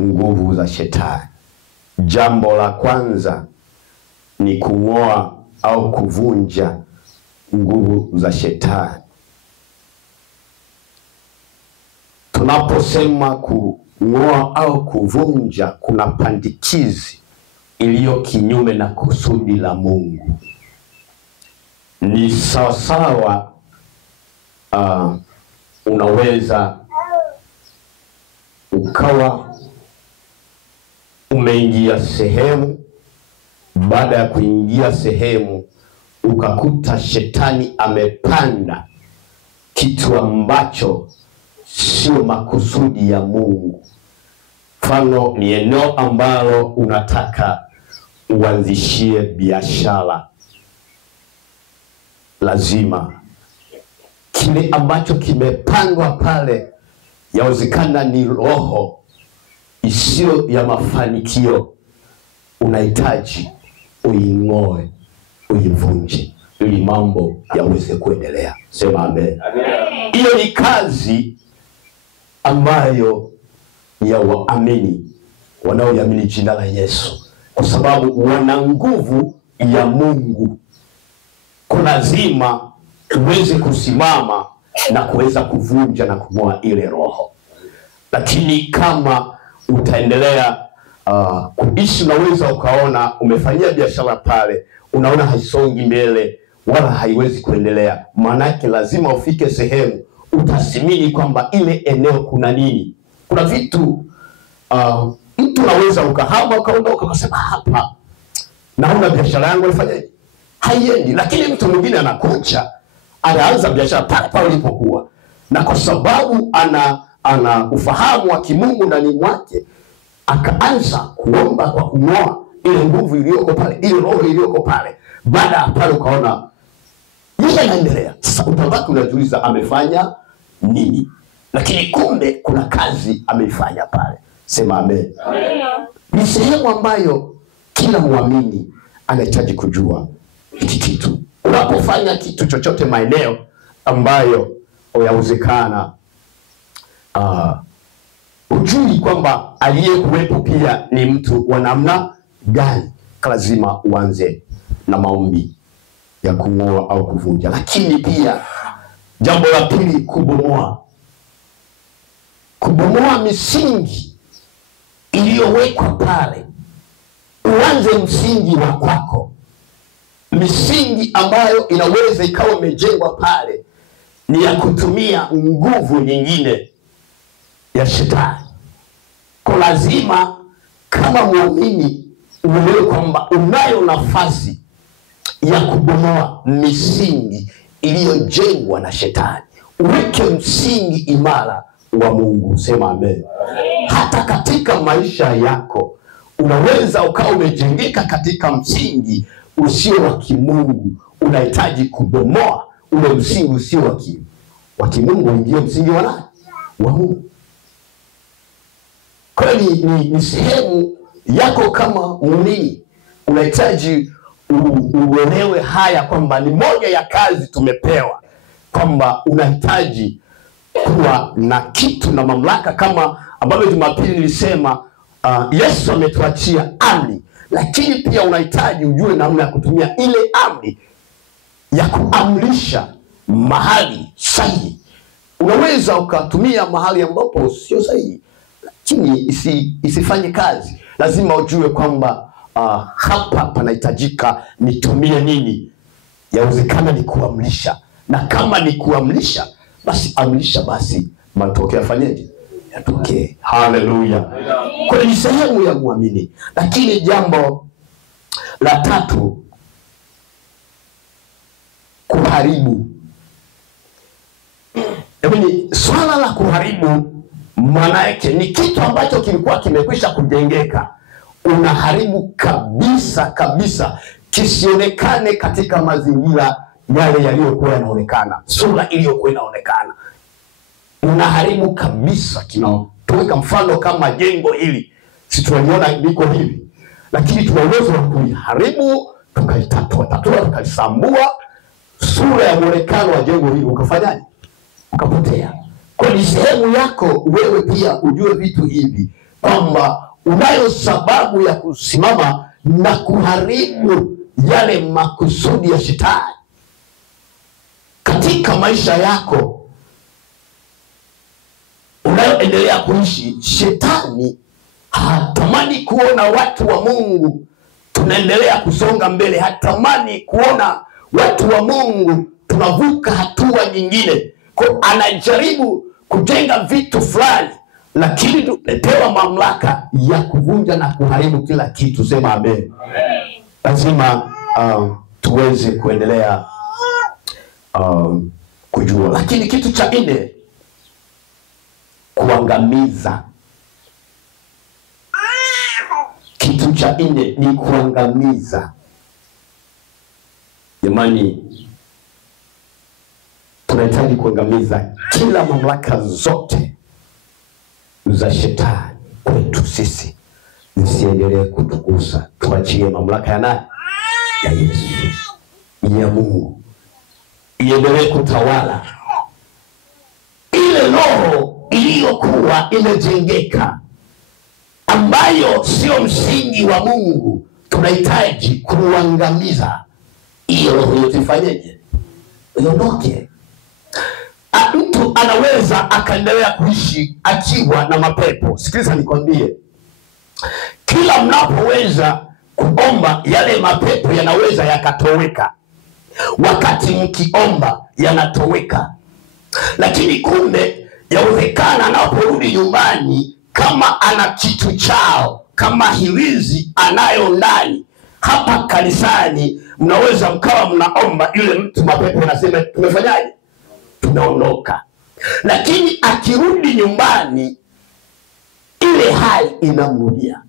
nguvu za shetani. Jambo la kwanza ni kung'oa au kuvunja nguvu za shetani. Tunaposema kung'oa au kuvunja, kuna pandikizi iliyo kinyume na kusudi la Mungu. Ni sawasawa, unaweza ukawa umeingia sehemu, baada ya kuingia sehemu ukakuta shetani amepanda kitu ambacho sio makusudi ya Mungu. Mfano, ni eneo ambalo unataka uanzishie biashara. Lazima kile ambacho kimepandwa pale, yawezekana ni roho isiyo ya mafanikio, unahitaji uing'oe, uivunje ili mambo yaweze kuendelea. Sema amen. Hiyo ni kazi ambayo ya waamini wanaoamini jina la Yesu, kwa sababu wana nguvu ya Mungu. Kwa lazima tuweze kusimama na kuweza kuvunja na kung'oa ile roho. Lakini kama utaendelea kuishi, unaweza ukaona umefanyia biashara pale, unaona haisongi mbele wala haiwezi kuendelea. Maana yake lazima ufike sehemu utasimini kwamba ile eneo kuna nini. Kuna vitu mtu unaweza ukahama ukaondoka ukasema hapa naona biashara yangu ifanyaje, haiendi. Lakini mtu mwingine anakuja anaanza biashara pale pale ilipokuwa, na kwa sababu ana ufahamu wa kimungu ndani mwake, akaanza kuomba kwa kung'oa ile nguvu iliyoko pale, ile roho iliyoko pale. Baada ya pale ukaona yeye anaendelea. Sasa utabaki unajiuliza amefanya nini? Lakini kumbe kuna kazi ameifanya pale. Sema amen. Ni sehemu ambayo kila muamini anahitaji kujua hiki kitu. Unapofanya kitu chochote maeneo ambayo yawezekana ujui kwamba aliyekuwepo pia ni mtu wa namna gani, lazima uanze na maombi ya kung'oa au kuvunja. Lakini pia jambo la pili, kubomoa misingi iliyowekwa pale. Uanze msingi wa kwako. Misingi ambayo inaweza ikawa imejengwa pale ni ya kutumia nguvu nyingine ya shetani. Kwa lazima kama muamini uelewe kwamba unayo nafasi ya kubomoa misingi iliyojengwa na shetani. Uweke msingi imara wa Mungu. Sema amen. Hata katika maisha yako unaweza ukawa umejengeka katika msingi usio wa kimungu. Unahitaji kubomoa ule msingi usio wa kimungu, ndio msingi wa nani? Wa Mungu. Kwa ni sehemu yako kama muumini. Unahitaji uelewe haya kwamba ni moja ya kazi tumepewa, kwamba unahitaji kuwa na kitu na mamlaka, kama ambavyo Jumapili nilisema Yesu ametuachia amri. Lakini pia unahitaji ujue namna ya kutumia ile amri ya kuamrisha mahali sahihi. Unaweza ukatumia mahali ambapo sio sahihi, lakini isifanye kazi. Lazima ujue kwamba hapa panahitajika nitumie nini. Yawezekana ni kuamrisha, na kama ni kuamrisha basi amrisha, basi matokeo yafanyeje? Yatokee. Haleluya. Kwa ni sehemu ya muamini. Lakini jambo la tatu, kuharibu. Swala la kuharibu maana yake ni kitu ambacho kilikuwa kimekwisha kujengeka. Unaharibu kabisa kisionekane katika mazingira yale yaliyokuwa yanaonekana, sura iliyokuwa inaonekana. Unaharibu kabisa. Tunaweka mfano kama jengo hili, si tunaliona liko hivi, lakini tuna uwezo wa kuliharibu, tukalitatua, tukalisambua, sura ya muonekano wa jengo hili ukafanyaje? Ukapotea. Kwa ni sehemu yako wewe pia ujue vitu hivi kwamba unayo sababu ya kusimama na kuharibu yale makusudi ya shetani katika maisha yako unayoendelea kuishi. Shetani hatamani kuona watu wa Mungu tunaendelea kusonga mbele, hatamani kuona watu wa Mungu tunavuka hatua nyingine. Kwa anajaribu kujenga vitu fulani, lakini tumepewa mamlaka ya kuvunja na kuharibu kila kitu. Sema amen. Lazima tuweze kuendelea kujua. Lakini kitu cha nne, kuangamiza. Kitu cha nne ni kuangamiza. Jamani, tunahitaji kuangamiza kila mamlaka zote za shetani kwetu sisi, zisiendelee kutugusa. Tuachie mamlaka ya nani? Ya Yesu, ya Mungu, iendelee kutawala. Ile roho iliyokuwa imejengeka ambayo sio msingi wa Mungu, tunahitaji kuangamiza. Hiyo roho yote ifanyeje? Iondoke. Mtu anaweza akaendelea kuishi akiwa na mapepo. Sikiliza nikwambie, kila mnapoweza kuomba, yale mapepo yanaweza yakatoweka. Wakati mkiomba yanatoweka. Lakini kumbe yawezekana anaporudi nyumbani, kama ana kitu chao, kama hirizi anayo ndani, hapa kanisani mnaweza mkawa mnaomba, yule mtu mapepo anasema tumefanyaje? Tunaondoka. Lakini akirudi nyumbani, ile hali inamrudia.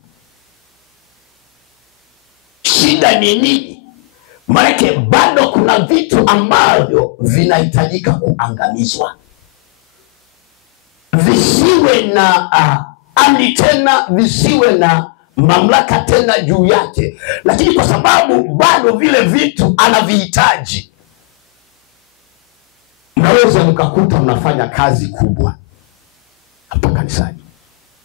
Shida ni nini? Maana bado kuna vitu ambavyo vinahitajika kuangamizwa, visiwe na amri tena, visiwe na mamlaka tena juu yake. Lakini kwa sababu bado vile vitu anavihitaji, mnaweza mkakuta mnafanya kazi kubwa hapa kanisani,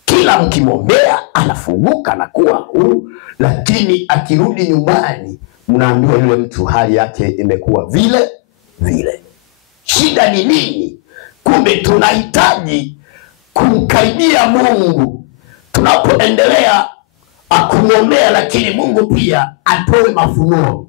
kila mkimwombea anafunguka na kuwa huru, lakini akirudi nyumbani mnaambiwa yule mtu hali yake imekuwa vile vile. Shida ni nini? Kumbe tunahitaji kumkaribia Mungu tunapoendelea kumwombea, lakini Mungu pia atoe mafunuo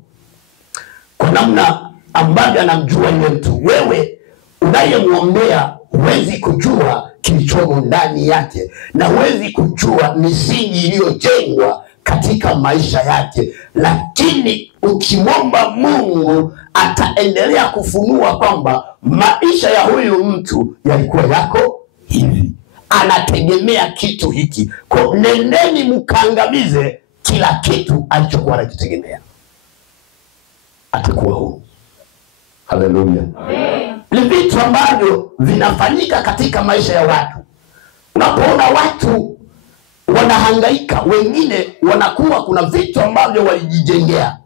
kwa namna ambavyo anamjua yule mtu. Wewe unayemwombea huwezi kujua kilichomo ndani yake, na huwezi kujua misingi iliyojengwa katika maisha yake. Lakini ukimwomba Mungu, ataendelea kufunua kwamba maisha ya huyu mtu yalikuwa yako hivi, anategemea kitu hiki. Kwa nendeni mkaangamize kila kitu alichokuwa anakitegemea, atakuwa huu. Haleluya. Ni vitu ambavyo vinafanyika katika maisha ya watu. Unapoona watu wanahangaika, wengine wanakuwa kuna vitu ambavyo walijijengea.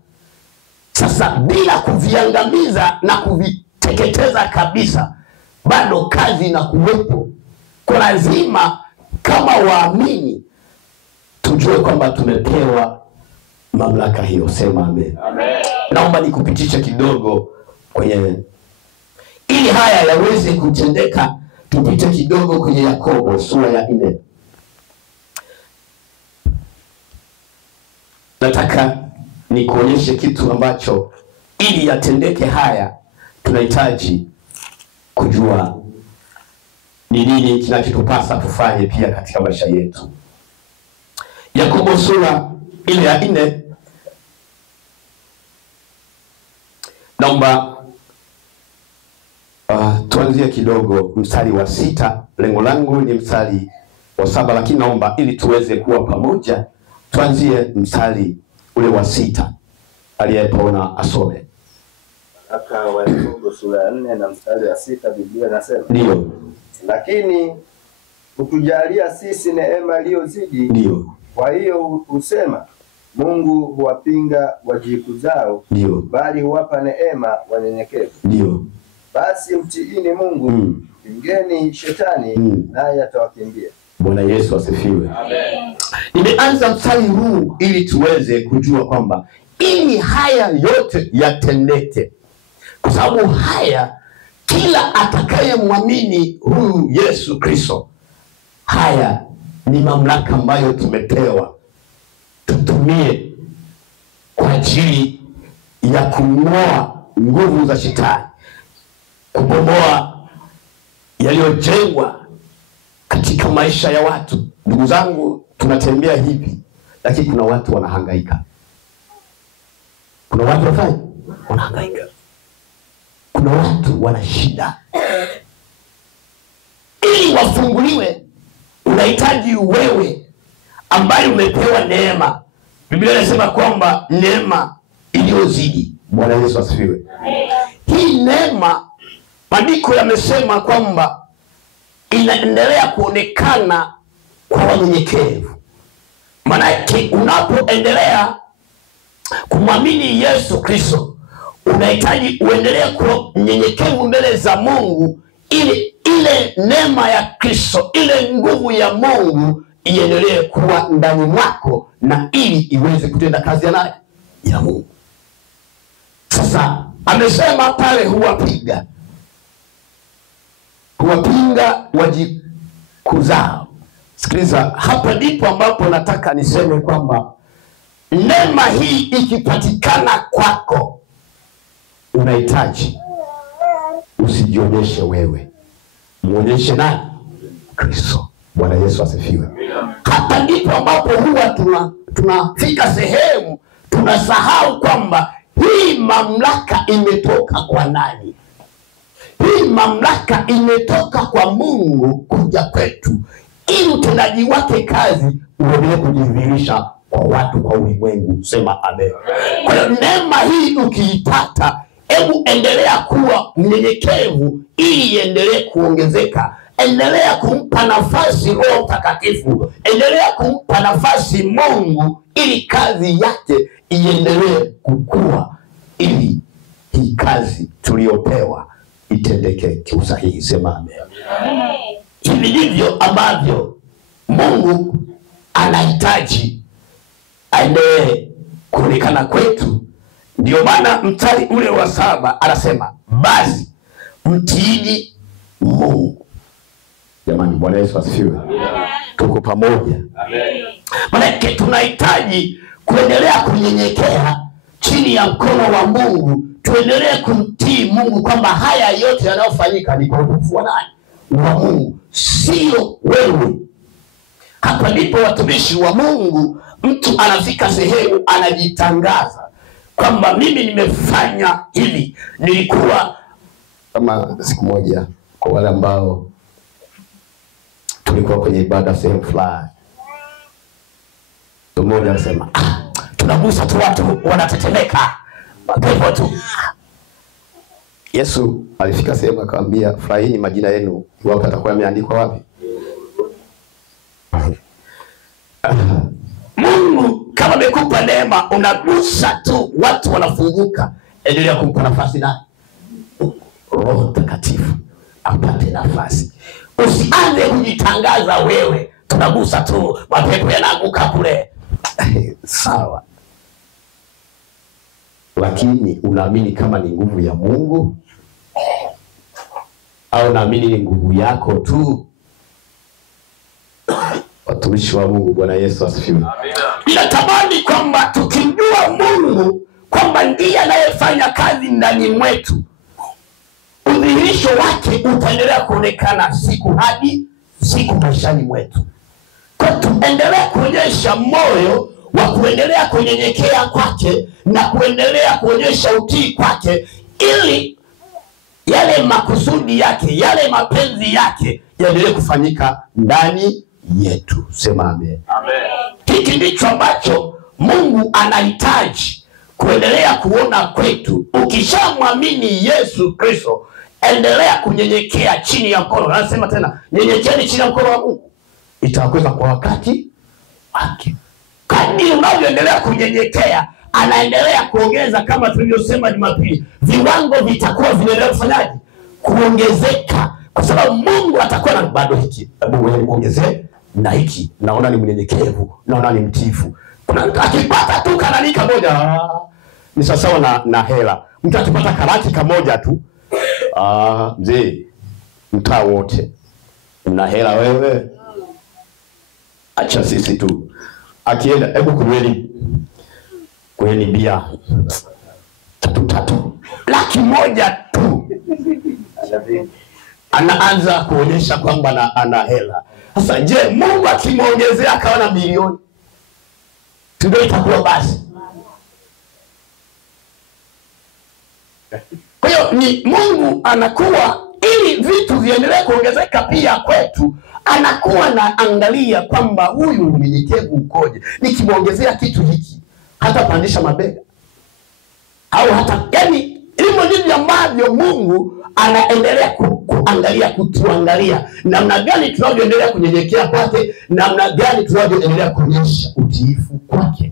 Sasa bila kuviangamiza na kuviteketeza kabisa, bado kazi inakuwepo. Kwa lazima kama waamini tujue kwamba tumepewa mamlaka hiyo. Sema amen. Amen. Naomba nikupitisha kidogo kwenye ili haya yaweze kutendeka. Tupite kidogo kwenye Yakobo sura ya 4. Nataka nikuonyeshe kitu ambacho ili yatendeke haya tunahitaji kujua ni nini kinachotupasa tufanye pia katika maisha yetu. Yakobo sura ile ya 4, naomba tuanzie kidogo mstari wa 6. Lengo langu ni mstari wa 7, lakini naomba ili tuweze kuwa pamoja tuanzie mstari ule wa 6. Aliyepona asome. Aka wa Yakobo sura ya 4 na mstari wa 6, Biblia inasema, ndio, lakini kutujalia sisi neema iliyozidi. Ndio. Kwa hiyo husema Mungu huwapinga wajikuzao, ndio, bali huwapa neema wanyenyekevu. Ndio. Basi mtiini Mungu, pingeni shetani, naye atawakimbia. Bwana Yesu asifiwe. Amen. Nimeanza mstari huu ili tuweze kujua kwamba ili haya yote yatendeke, kwa sababu haya kila atakayemwamini huyu Yesu Kristo, haya ni mamlaka ambayo tumepewa tutumie kwa ajili ya kung'oa nguvu za shetani, kubomoa yaliyojengwa katika maisha ya watu. Ndugu zangu, tunatembea hivi, lakini kuna watu wanahangaika. Kuna watu wanahangaika. Kuna watu wana shida. Ili wafunguliwe, unahitaji wewe ambaye umepewa neema. Biblia inasema kwamba neema iliyozidi. Bwana Yesu asifiwe. Hii neema, maandiko yamesema kwamba inaendelea kuonekana kwa wanyenyekevu. Maana unapoendelea kumwamini Yesu Kristo, unahitaji uendelee kuwa mnyenyekevu mbele za Mungu, ili ile neema ya Kristo, ile nguvu ya Mungu iendelee kuwa ndani mwako, na ili iweze kutenda kazi ya nani? Ya Mungu. Sasa amesema pale huwapinga wajikuzao. Sikiliza, hapa ndipo ambapo nataka niseme kwamba neema hii ikipatikana kwako, unahitaji usijionyeshe wewe, muonyeshe nani? Kristo. Bwana Yesu asifiwe. Hapa ndipo ambapo huwa tunafika sehemu tunasahau kwamba hii mamlaka imetoka kwa nani? Hii mamlaka imetoka kwa Mungu kuja kwetu, ili utendaji wake kazi uendelee kujidhihirisha kwa watu, kwa ulimwengu. Sema amen. Kwa hiyo neema hii ukiipata, hebu endelea kuwa mnyenyekevu ili iendelee kuongezeka. Endelea kumpa nafasi Roho Mtakatifu, endelea kumpa nafasi Mungu, ili kazi yake iendelee kukua, ili hii kazi tuliyopewa itendeke kiusahihi. Sema amen. Hivi ndivyo ambavyo Mungu anahitaji aendelee kuonekana kwetu. Ndio maana mstari ule wa 7 anasema, basi mtiini Mungu. Jamani, Bwana Yesu asifiwe. Tuko pamoja. Amen. Maana tunahitaji kuendelea kunyenyekea chini ya mkono wa Mungu, tuendelee kumtii Mungu, kwamba haya yote yanayofanyika ni kwa utukufu wa nani? Wa Mungu, sio wewe. Hapa ndipo watumishi wa Mungu, mtu anafika sehemu anajitangaza kwamba mimi nimefanya hivi. Nilikuwa kama siku moja, kwa wale ambao tulikuwa kwenye ibada sehemu fulani, mmoja anasema, tunagusa tu watu wanatetemeka, mapepo tu. Yesu alifika sehemu akamwambia, furahini majina yenu iwapo atakuwa yameandikwa wapi? Mungu kama amekupa neema, unagusa tu watu wanafunguka. Endelea kumpa nafasi nani? Roho Mtakatifu apate nafasi. Usianze kujitangaza wewe, tunagusa tu mapepo yanaanguka kule. Sawa, lakini unaamini kama ni nguvu ya Mungu au unaamini ni nguvu yako tu? Watumishi wa Mungu, Bwana Yesu asifiwe. Ninatamani kwamba tukimjua Mungu kwamba ndiye anayefanya kazi ndani mwetu, udhihirisho wake utaendelea kuonekana siku hadi siku maishani mwetu. Kwa tuendelea kuonyesha moyo wa kuendelea kunyenyekea kwake na kuendelea kuonyesha utii kwake, ili yale makusudi yake, yale mapenzi yake yaendelee kufanyika ndani yetu. Sema amen. Amen. Hiki ndicho ambacho Mungu anahitaji kuendelea kuona kwetu. Ukishamwamini Yesu Kristo, endelea kunyenyekea chini ya mkono. Anasema tena, nyenyekeni chini ya mkono wa Mungu, itakweza kwa wakati wake. Kadri unavyoendelea kunyenyekea, anaendelea kuongeza, kama tulivyosema Jumapili, viwango vitakuwa vinaendelea kufanyaje? Kuongezeka, kwa sababu Mungu atakuwa na bado hiki. Hebu wewe muongezee na hiki, naona ni mnyenyekevu, naona ni mtiifu. Kuna mtu akipata tu karani kamoja, ni sawa na hela. Mtu akipata karati kamoja tu, mzee, mtaa wote una hela wewe. Acha sisi tu. Akienda, hebu kunyweni bia 3 laki moja tu, anaanza kuonyesha kwamba ana hela. Sasa je, Mungu akimuongezea akaona milioni, ndio itakuwa basi? Kwa hiyo ni Mungu anakuwa, ili vitu viendelee kuongezeka pia kwetu, anakuwa na angalia kwamba huyu unyenyekevu ukoje. Nikimuongezea kitu hiki, hata pandisha mabega au hata, yani hivyo ndivyo ambavyo Mungu anaendelea kuangalia, kutuangalia namna gani tunavyoendelea kunyenyekea kwake, namna gani tunavyoendelea kuonyesha utiifu kwake.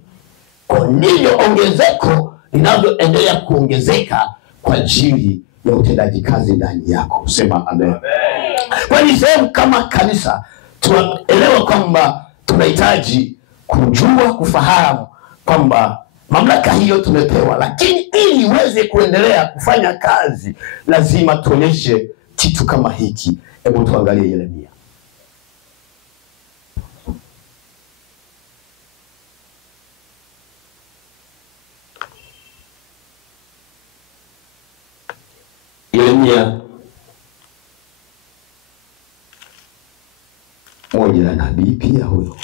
Kwa ndivyo ongezeko linavyoendelea kuongezeka kwa ajili ya utendaji kazi ndani yako. Sema amen. Kwa ni sehemu kama kanisa tunaelewa kwamba tunahitaji kujua, kufahamu kwamba mamlaka hiyo tumepewa, lakini ili iweze kuendelea kufanya kazi lazima tuonyeshe kitu kama hiki. Hebu tuangalie Yeremia. Yeremia moja na nabii pia huyo,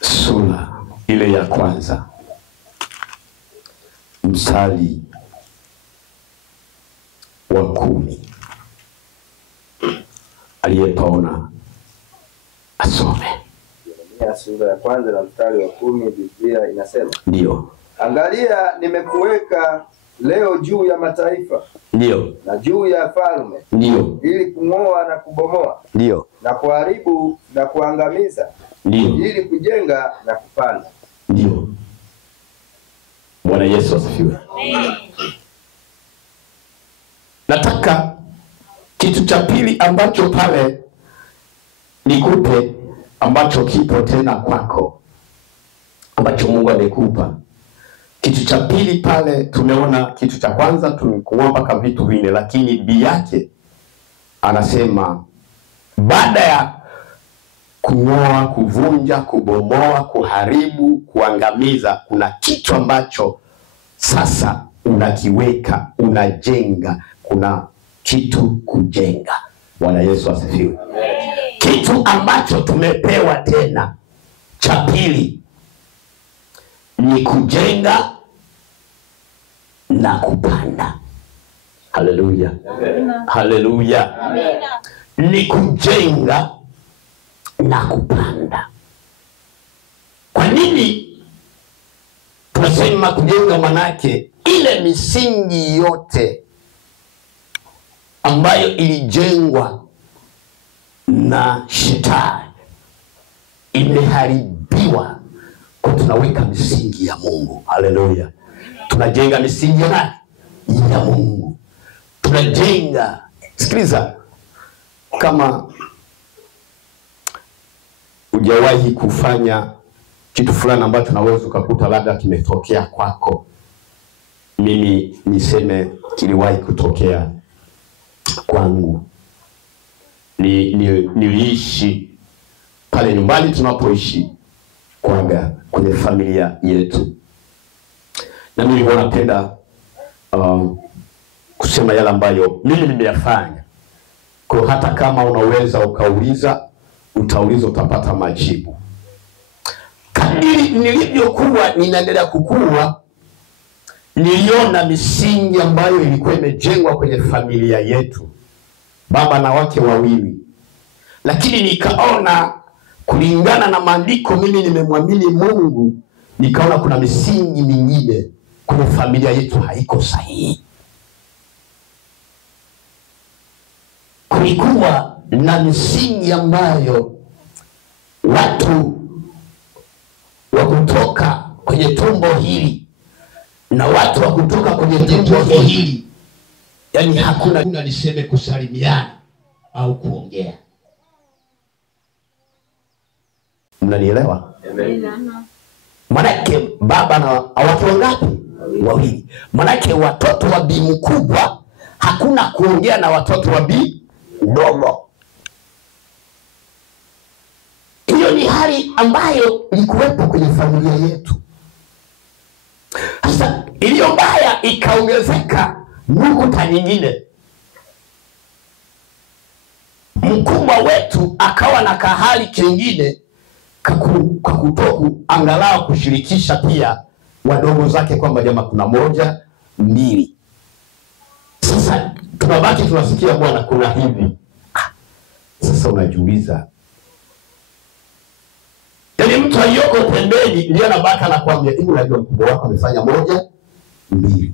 sura ile ya 1 mstari wa 10. Aliyepaona asome. Yeremia sura ya 1 na mstari wa 10, Biblia inasema, ndio, angalia nimekuweka leo juu ya mataifa, ndio, na juu ya falme, ndio, ili kung'oa na kubomoa, ndio, na kuharibu na kuangamiza, ndio, ili kujenga na kupanda. Ndio. Bwana Yesu asifiwe. Nataka kitu cha pili ambacho pale nikupe, ambacho kipo tena kwako, ambacho Mungu amekupa. Kitu cha pili pale, tumeona kitu cha kwanza tumekuomba kwa vitu vine, lakini bi yake anasema baada ya kung'oa, kuvunja, kubomoa, kuharibu, kuangamiza, kuna kitu ambacho sasa unakiweka, unajenga. Kuna kitu kujenga. Bwana Yesu asifiwe. Kitu ambacho tumepewa tena cha pili ni kujenga na kupanda. Haleluya. Haleluya. Ni kujenga na kupanda. Kwa nini tunasema kujenga? Manake ile misingi yote ambayo ilijengwa na shetani imeharibiwa, kwa tunaweka misingi ya Mungu. Haleluya. Tunajenga misingi ya Mungu. Tunajenga, sikiliza, kama hujawahi kufanya kitu fulani ambacho naweza ukakuta labda kimetokea kwako, mimi niseme kiliwahi kutokea kwangu. Niliishi pale nyumbani tunapoishi kwenye familia yetu, na mimi napenda kusema yale ambayo mimi nimeyafanya. Kwa hata kama unaweza ukauliza, utauliza, utapata majibu. Kadiri nilivyokuwa ninaendelea kukua, niliona misingi ambayo ilikuwa imejengwa kwenye familia yetu, baba na wake wawili. Lakini nikaona kulingana na maandiko, mimi nimemwamini Mungu, nikaona kuna misingi mingine kwenye familia yetu haiko sahihi. Kulikuwa na misingi ambayo watu wa kutoka kwenye tumbo hili na watu wa kutoka kwenye tumbo hili, yani hakuna niseme kusalimiana au kuongea. Mnanielewa? Manake baba na watu wangapi? Wawili. Manake watoto wa bi mkubwa hakuna kuongea na watoto wa bi mdogo. Hiyo ni hali ambayo ilikuwepo kwenye familia yetu. Sasa iliyo mbaya ikaongezeka nukuta nyingine. Mkubwa wetu akawa na kahali kingine kakutoku angalau kushirikisha pia wadogo zake kwamba jamaa kuna 1, 2. Sasa tunabaki tunasikia bwana kuna hivi. Sasa unajiuliza. Yaani mtu aliyoko pembeni ndiye anabaka na kwambia hivi, unajua mkubwa wako amefanya 1, 2.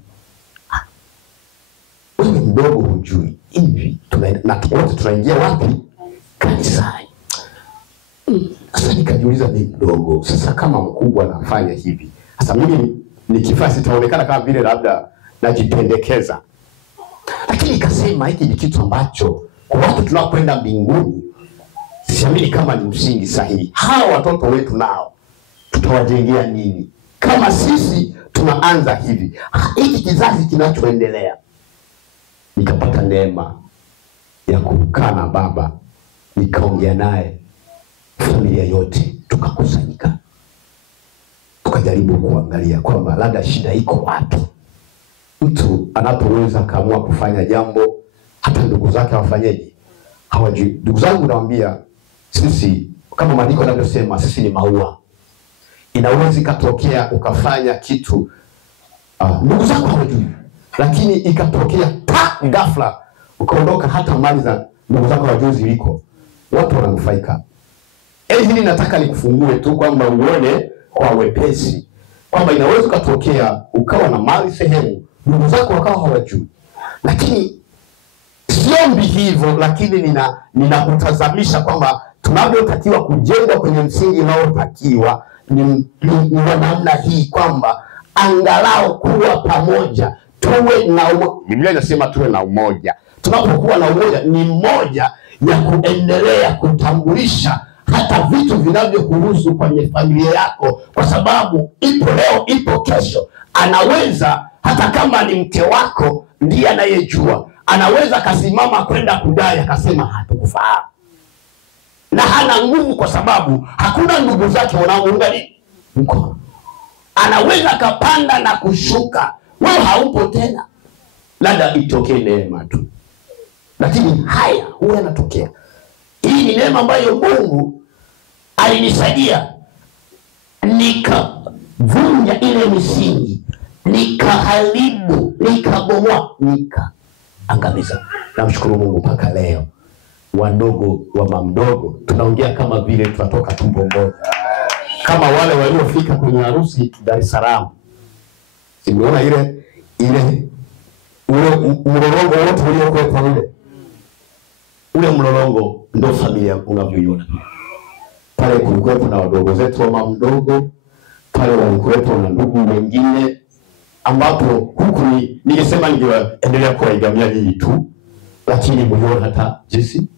Wewe mdogo hujui. Hivi wote tunaingia wapi? Kanisani. Sasa nikajiuliza ni mdogo. Sasa kama mkubwa anafanya hivi, sasa mimi nikifaa sitaonekana kama vile labda najipendekeza. Lakini nikasema hiki ni kitu ambacho kwa watu tunapoenda mbinguni siamini kama ni msingi sahihi. Hawa watoto wetu nao tutawajengea nini kama sisi tunaanza hivi? Hiki kizazi kinachoendelea. Nikapata neema ya kukaa na baba, nikaongea naye, familia yote tukakusanyika, tukajaribu kuangalia kwamba labda shida iko wapi. Mtu anapoweza kaamua kufanya jambo hata ndugu zake hawafanyeje? Hawajui. Ndugu zangu nawaambia, sisi kama maandiko yanavyosema, sisi ni maua. Inaweza ikatokea ukafanya kitu ndugu zako hawajui, lakini ikatokea ghafla ukaondoka, hata mali za ndugu zako hawajui ziliko, watu wananufaika. Hili nataka nikufungue tu kwamba uone kwa wepesi kwamba inaweza kutokea ukawa na mali sehemu ndugu zako wakawa hawajui. Lakini siombi hivyo, lakini ninakutazamisha kwamba tunavyotakiwa kujenga kwenye msingi unaotakiwa ni namna hii, kwamba angalau kuwa pamoja, tuwe na Biblia inasema tuwe na umoja. Tunapokuwa na umoja ni moja ya kuendelea kutambulisha hata vitu vinavyokuhusu kwenye familia yako, kwa sababu ipo leo, ipo kesho. Anaweza hata kama ni mke wako ndiye anayejua, anaweza kasimama kwenda kudai akasema hatukufahamu, na hana nguvu kwa sababu hakuna ndugu zake wanaounga mkono. Anaweza kapanda na kushuka, wewe haupo tena, labda itokee neema tu. Lakini haya huwa yanatokea. Hii ni neema ambayo Mungu alinisaidia, nikavunja ile misingi, nikaharibu, nikabomoa, nikaangamiza. Namshukuru Mungu mpaka leo wadogo wa mamdogo tunaongea kama vile tunatoka tumbo moja, kama wale waliofika kwenye harusi Dar es Salaam. Simuona ile mlolongo wote uliokuwa ule mlolongo ndio familia unavyoiona. Pale kulikuwepo na wadogo zetu wa mamdogo, pale walikuwepo na ndugu wengine, ambapo huku ningesema ningeendelea kuwaigamia hii tu, lakini mliona hata jinsi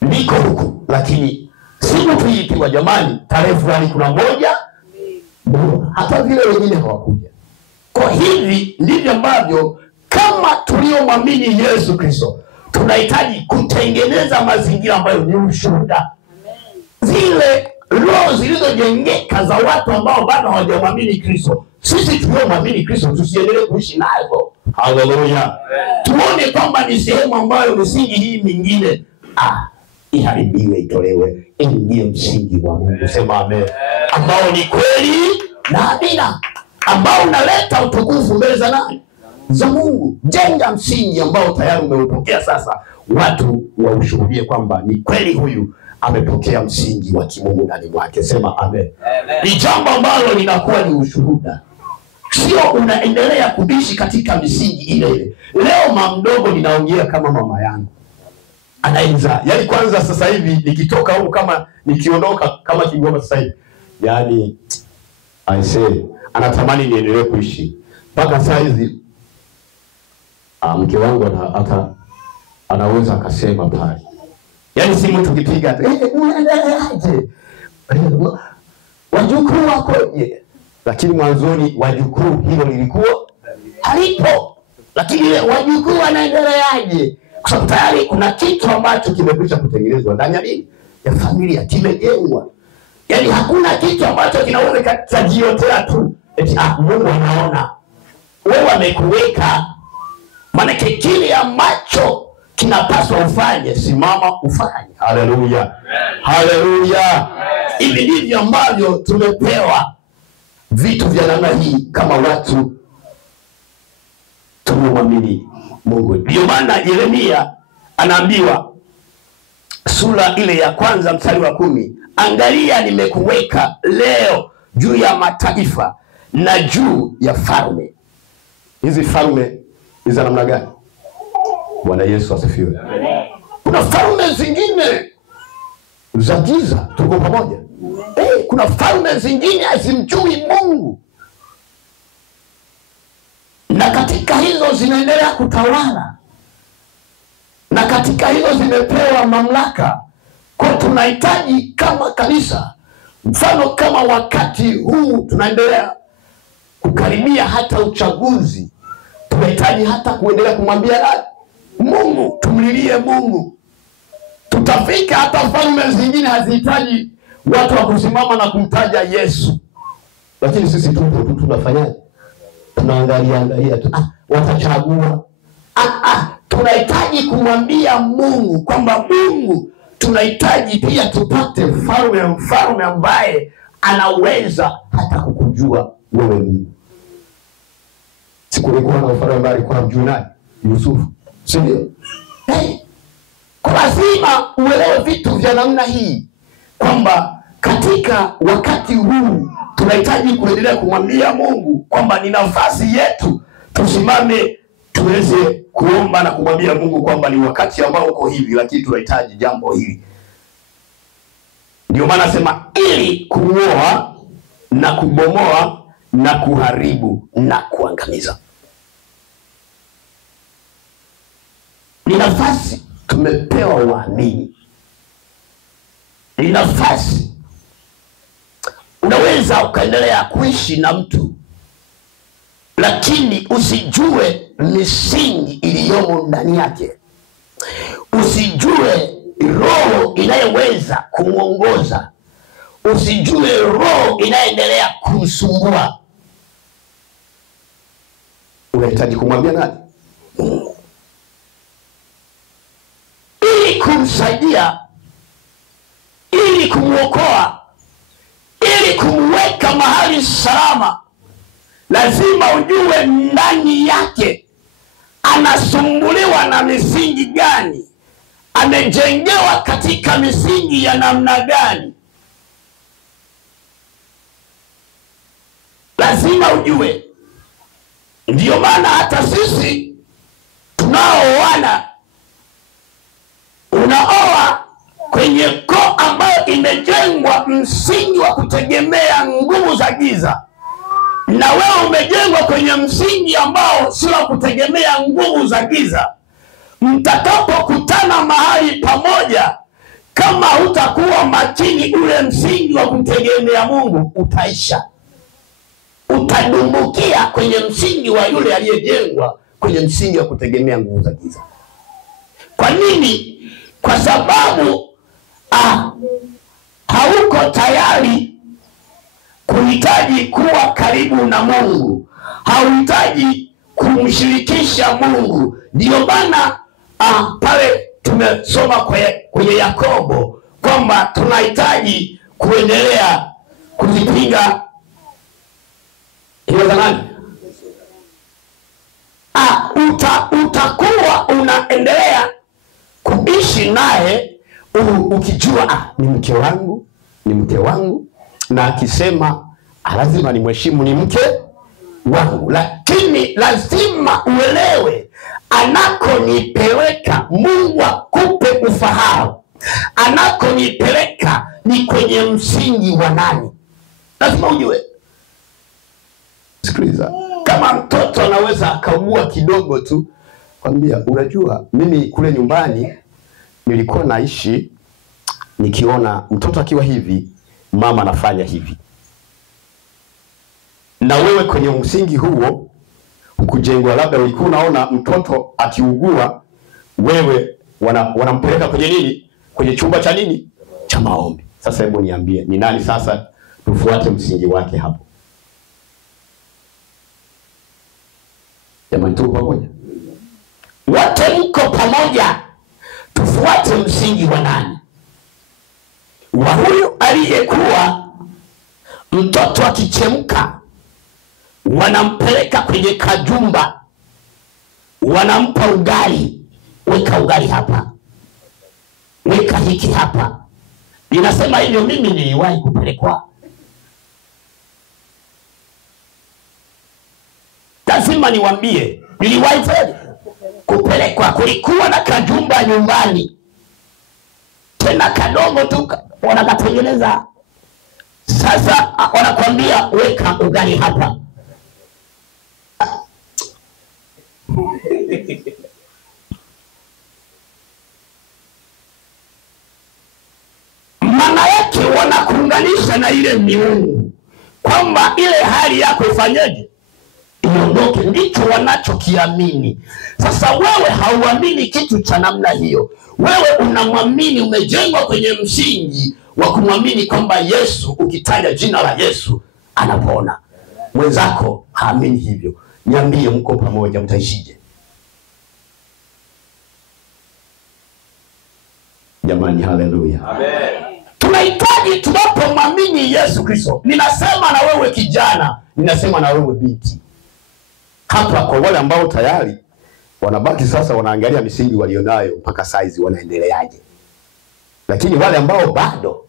niko huku. Lakini siku tuliitiwa, jamani, tarehe fulani kuna moja, hata vile wengine hawakuja. Kwa hivi ndivyo ambavyo kama tuliomwamini Yesu Kristo tunahitaji kutengeneza mazingira ambayo ni ushuhuda. Zile roho zilizojengeka za watu ambao bado hawajamwamini Kristo, sisi tuliomwamini Kristo tusiendelee kuishi nazo. Haleluya. Tuone kwamba ni sehemu ambayo misingi hii mingine iharibiwe, itolewe. Ndiye msingi wa Mungu, sema amen, ambao ni kweli na amina, ambao unaleta utukufu mbele za nani? Za Mungu. Jenga msingi ambao tayari umeupokea, sasa watu waushuhudie kwamba ni kweli huyu amepokea msingi wa kimungu ndani mwake, sema amen. Ni jambo ambalo linakuwa ni ushuhuda, sio unaendelea kuishi katika misingi ile ile. Leo mamdogo ninaongea kama mama yangu anaanza, yani kwanza sasa hivi nikitoka huko, kama nikiondoka kama Kigoma sasa hivi, yani I say anatamani niendelee kuishi mpaka saa hizi. Mke wangu hata anaweza akasema pale, yani simu tukipiga unaendeleaje, wajukuu wakoje? Lakini mwanzoni wajukuu hilo lilikuwa halipo. Lakini wajukuu wanaendeleaje? Kwa sababu tayari kuna kitu ambacho kimekwisha kutengenezwa ndani ya nini? Ya familia, kimejengwa. Yaani hakuna kitu ambacho kinaweza kujiotea tu. Eti Mungu anaona. Wewe amekuweka, maana kile ambacho kinapaswa ufanye, simama ufanye. Haleluya. Haleluya. Hivi ndivyo ambavyo tumepewa vitu vya namna hii kama watu tumwamini Mungu. Ndio maana Yeremia anaambiwa sura ile ya 1 mstari wa 10, angalia nimekuweka leo juu ya mataifa na juu ya falme. Hizi falme ni za namna gani? Bwana Yesu asifiwe. Kuna falme zingine za giza, tuko pamoja. Kuna falme zingine hazimjui Mungu, na katika hizo zinaendelea kutawala, na katika hizo zimepewa mamlaka. Kwa tunahitaji kama kanisa, mfano kama wakati huu tunaendelea kukaribia hata uchaguzi, tunahitaji hata kuendelea kumwambia Mungu, tumlilie Mungu. Tutafika hata falme zingine hazihitaji watu wa kusimama na kumtaja Yesu, lakini sisi tupo tu tunafanyaje? Tunaangalia tu, watachagua. Tunahitaji kumwambia Mungu kwamba Mungu, tunahitaji pia tupate mfalme ambaye anaweza hata kukujua wewe Mungu. Siku kulikuwa na mfalme ambaye alikuwa mjui nani? Yusufu. Si ndio? Kwa lazima uelewe vitu vya namna hii kwamba katika wakati huu tunahitaji kuendelea kumwambia Mungu kwamba ni nafasi yetu tusimame tuweze kuomba na kumwambia Mungu kwamba ni wakati ambao uko hivi, lakini tunahitaji jambo hili. Ndio maana nasema ili kung'oa na kubomoa na kuharibu na kuangamiza. Ni nafasi tumepewa waamini. Ni nafasi. Unaweza ukaendelea kuishi na mtu, lakini usijue misingi iliyomo ndani yake. Usijue roho inayoweza kumuongoza. Usijue roho inaendelea kumsumbua. Unahitaji kumwambia nani? Ili kumsaidia, ili kumuokoa, ili kumweka mahali salama. Lazima ujue ndani yake anasumbuliwa na misingi gani, amejengewa katika misingi ya namna gani. Lazima ujue. Ndiyo maana hata sisi tunaoana, unaoa kwenye koo ambayo imejengwa msingi wa kutegemea nguvu za giza, na wewe umejengwa kwenye msingi ambao sio wa kutegemea nguvu za giza. Mtakapokutana mahali pamoja, kama hutakuwa makini, ule msingi wa kutegemea Mungu utaisha. Utadumbukia kwenye msingi wa yule aliyejengwa kwenye msingi wa kutegemea nguvu za giza. Kwa nini? Kwa sababu hauko tayari kuhitaji kuwa karibu na Mungu. Hauhitaji kumshirikisha Mungu. Ndio maana pale tumesoma kwenye Yakobo kwamba tunahitaji kuendelea kuzipinga hiyo zamani. Utakuwa unaendelea kuishi naye ukijua ni mke wangu, ni mke wangu, na akisema lazima ni mheshimu, ni mke wangu. Lakini lazima uelewe anakonipeleka, Mungu akupe ufahamu, anakonipeleka ni kwenye msingi wa nani. Lazima ujue. Sikiliza, kama mtoto anaweza akaugua kidogo tu, kwambia unajua mimi kule nyumbani nilikuwa naishi nikiona mtoto akiwa hivi mama anafanya hivi. Na wewe kwenye msingi huo ukujengwa, labda ulikuwa unaona mtoto akiugua, wewe wanampeleka kwenye nini? Kwenye chumba cha nini? Cha maombi. Sasa hebu niambie, ni nani sasa tufuate msingi wake hapo? Jamani, tuko pamoja? Wote mko pamoja? Tufuate msingi wa nani? Wa huyu aliyekuwa mtoto akichemka wanampeleka kwenye kajumba, wanampa ugali. Weka ugali hapa, weka hiki hapa. Ninasema hivyo, mimi niliwahi kupelekwa. Lazima niwaambie, niliwahi kupelekwa. Kulikuwa na kajumba nyumbani, tena kadogo tu, wanakatengeneza. Sasa wanakwambia weka ugali hapa. Maana yake wanakuunganisha na ile miungu, kwamba ile hali yako ifanyeje? Iondoke. Ndicho wanachokiamini. Sasa wewe hauamini kitu cha namna hiyo. Wewe unamwamini, umejengwa kwenye msingi wa kumwamini kwamba Yesu, ukitaja jina la Yesu anapona. Mwenzako haamini hivyo. Niambie, mko pamoja, mtaishije? Jamani, haleluya. Amen. Tunahitaji tunapomwamini Yesu Kristo. Ninasema na wewe kijana, ninasema na wewe binti. Hapa kwa wale ambao tayari wanabaki sasa wanaangalia misingi walionayo mpaka saizi wanaendeleaje. Lakini wale ambao bado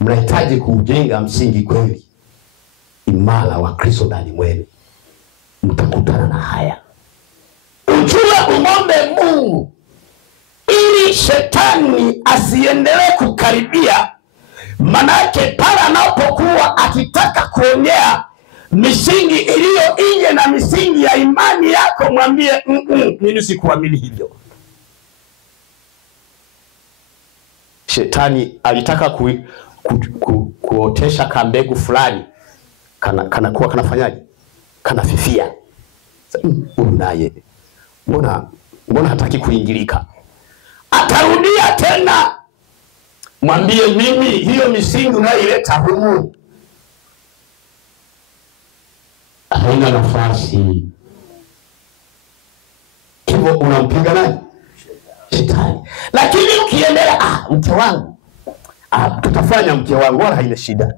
mnahitaji kujenga msingi kweli imara wa Kristo ndani mwenu, mtakutana na haya. Ujue umombe Mungu ili shetani asiendelee kukaribia. Manake pale anapokuwa akitaka kuonyea misingi iliyo nje na misingi ya imani yako, mwambie mimi sikuamini hivyo. Shetani alitaka kuotesha kambegu fulani, kanakuwa kanafanyaje? Kanafifia. Huyu naye mbona hataki kuingilika? Atarudia tena. Mwambie mimi hiyo misingi unaileta humu haina nafasi. Hivyo unampiga nani? Shetani. Lakini ukiendelea, mke wangu, tutafanya mke wangu, wala haina shida,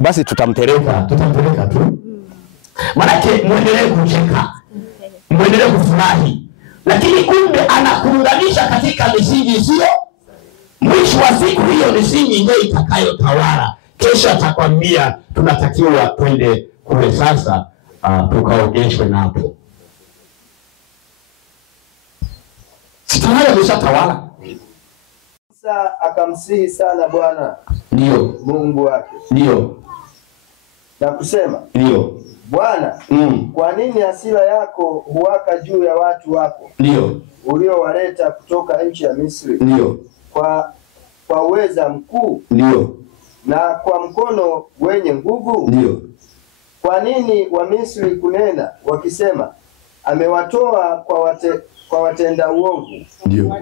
basi tutampeleka tu. Manake muendelee kucheka, muendelee kufurahi. Lakini kumbe anakuunganisha katika misingi isiyo. Mwisho wa siku hiyo misingi ndio itakayotawala. Kesho atakwambia tunatakiwa twende kule sasa, tukaogeshwe napo. Sitanaye ameshatawala. Musa akamsihi sana Bwana, ndio Mungu wake, ndio, na kusema, ndio Bwana, kwa nini hasira yako huwaka juu ya watu wako, ndio, uliowaleta kutoka nchi ya Misri, ndio, kwa uweza mkuu, ndio, na kwa mkono wenye nguvu? Ndio. Kwa nini wa Misri kunena wakisema, amewatoa kwa watenda uovu? Ndio.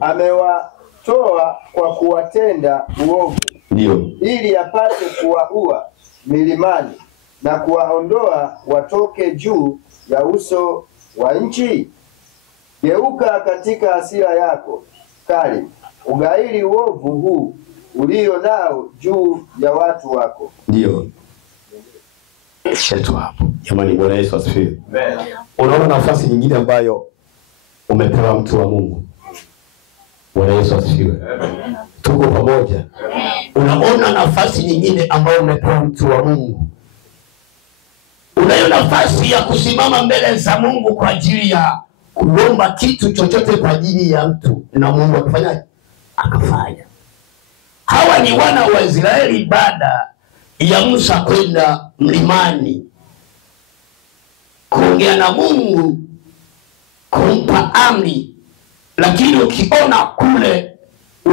Amewatoa kwa kuwatenda uovu. Ndio. Ili apate kuwaua milimani na kuwaondoa watoke juu ya uso wa nchi. Geuka katika hasira yako kali, ugairi uovu huu ulio nao juu ya watu wako. Ndio. Shetu hapo. Jamani, Bwana Yesu asifiwe. Amen. Unaona nafasi nyingine ambayo umepewa mtu wa Mungu. Bwana Yesu asifiwe. Amen. Tuko pamoja. Amen. Unaona nafasi nyingine ambayo umepewa mtu wa Mungu. Unayo nafasi ya kusimama mbele za Mungu kwa ajili ya kuomba kitu chochote kwa ajili ya mtu, na Mungu akafanya. Hawa ni wana wa Israeli baada ya Musa kwenda mlimani kuongea na Mungu, kumpa amri. Lakini ukiona kule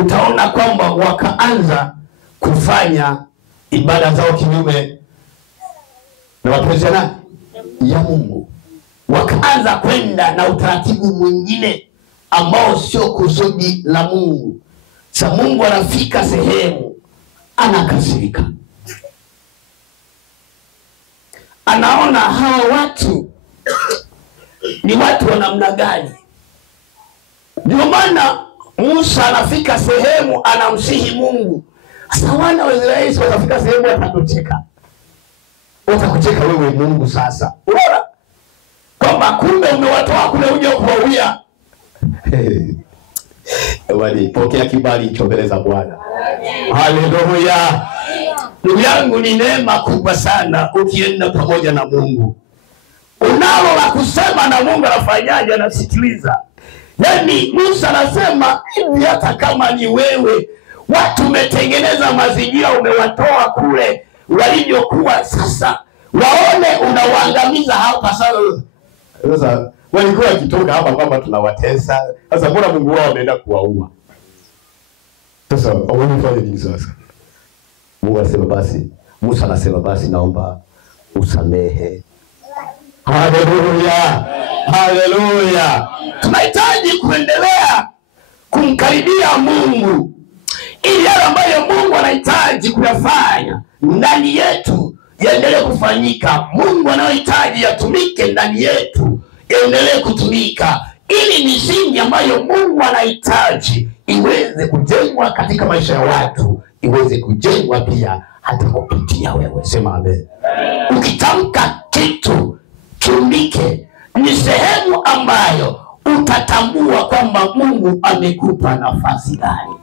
utaona kwamba wakaanza kufanya ibada zao kinyume na mapenzi ya Mungu. Wakaanza kwenda na utaratibu mwingine ambao sio kusudi la Mungu. Sasa Mungu anafika sehemu anakasirika. Anaona hawa watu ni watu wa namna gani? Ndio maana Musa anafika sehemu anamsihi Mungu. Sasa wana wa Israeli watafika sehemu watakucheka. Watakucheka wewe Mungu sasa. Unaona? Kwamba kumbe umewatoa kule uje kuwauia. Wali pokea kibali hicho mbele za Bwana. Haleluya. Ndugu yangu, ni neema kubwa sana ukienda pamoja na Mungu. Unalo la kusema na Mungu anafanyaje? Anasikiliza. Yaani Musa anasema hivi, hata kama ni wewe, watu umetengeneza mazingira, umewatoa kule walivyokuwa, sasa waone unawaangamiza hapa. Sasa walikuwa wakitoka hapa kwamba tunawatesa, sasa mbona Mungu wao anaenda kuwaua? Sasa wamefanya nini sasa? Mungu anasema basi, Musa anasema basi naomba usamehe. Haleluya. Haleluya. Tunahitaji kuendelea kumkaribia Mungu ili yale ambayo Mungu anahitaji kuyafanya ndani yetu yaendelee kufanyika. Mungu anayohitaji yatumike ndani yetu yaendelee kutumika, ili misingi ambayo Mungu anahitaji iweze kujengwa katika maisha ya watu, iweze kujengwa pia hata kupitia wewe. Sema amen. Ukitamka kitu kiumbike, ni sehemu ambayo utatambua kwamba Mungu amekupa nafasi gani.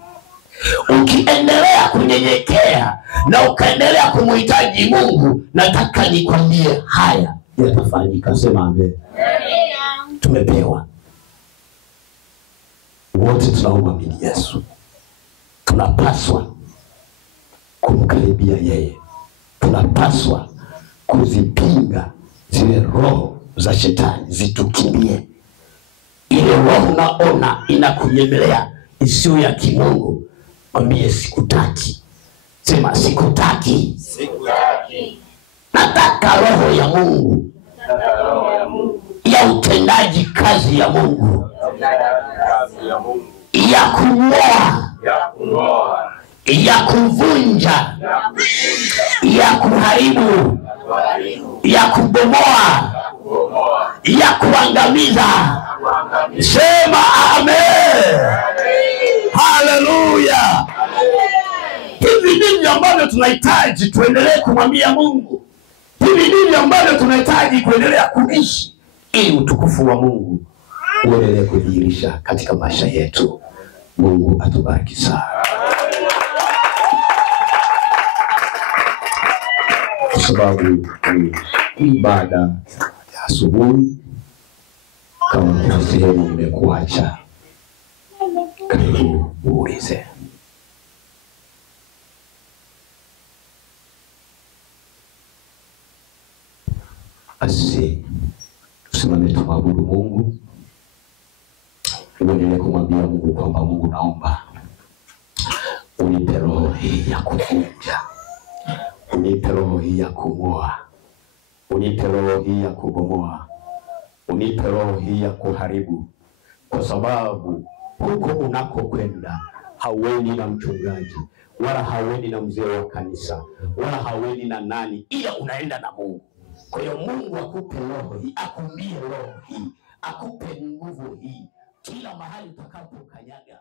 Ukiendelea kunyenyekea na ukaendelea kumhitaji Mungu, nataka nikwambie haya yatafanyika. Sema amen. Tumepewa wote tunaomwamini Yesu, tunapaswa kumkaribia yeye. Tunapaswa kuzipinga zile roho za shetani zitukimbie. Ile roho unaona inakunyemelea isiyo ya kimungu, mwambie sikutaki. Sema sikutaki. Sikutaki. Nataka roho ya Mungu. Nataka roho ya Mungu. Ya utendaji kazi ya Mungu. Kazi ya Mungu. Ya kung'oa. Ya kung'oa. Ya kuvunja. Ya kuharibu. Ya kubomoa. Ya kuangamiza. Sema amen. Haleluya. Hivi ndivyo ambavyo tunahitaji tuendelee kumwambia Mungu. Hivi ndivyo ambavyo tunahitaji kuendelea kuishi ili utukufu wa Mungu uendelee kudhihirisha katika maisha yetu. Mungu atubariki sana. Kwa sababu ibada ya asubuhi, kama kuna sehemu nimekuacha, karibu uulize. Asi tusimame tumwabudu Mungu. Uendelee kumwambia Mungu kwamba Mungu, naomba unipe roho hii ya kuvunja, unipe roho hii ya kung'oa, unipe roho hii ya kubomoa, unipe roho hii ya kuharibu, kwa sababu huko unakokwenda hauendi na mchungaji, wala hauendi na mzee wa kanisa, wala hauendi na nani, ila unaenda na Mungu. Kwa hiyo Mungu akupe roho hii, akumbie roho hii, akupe nguvu hii, kila mahali utakapokanyaga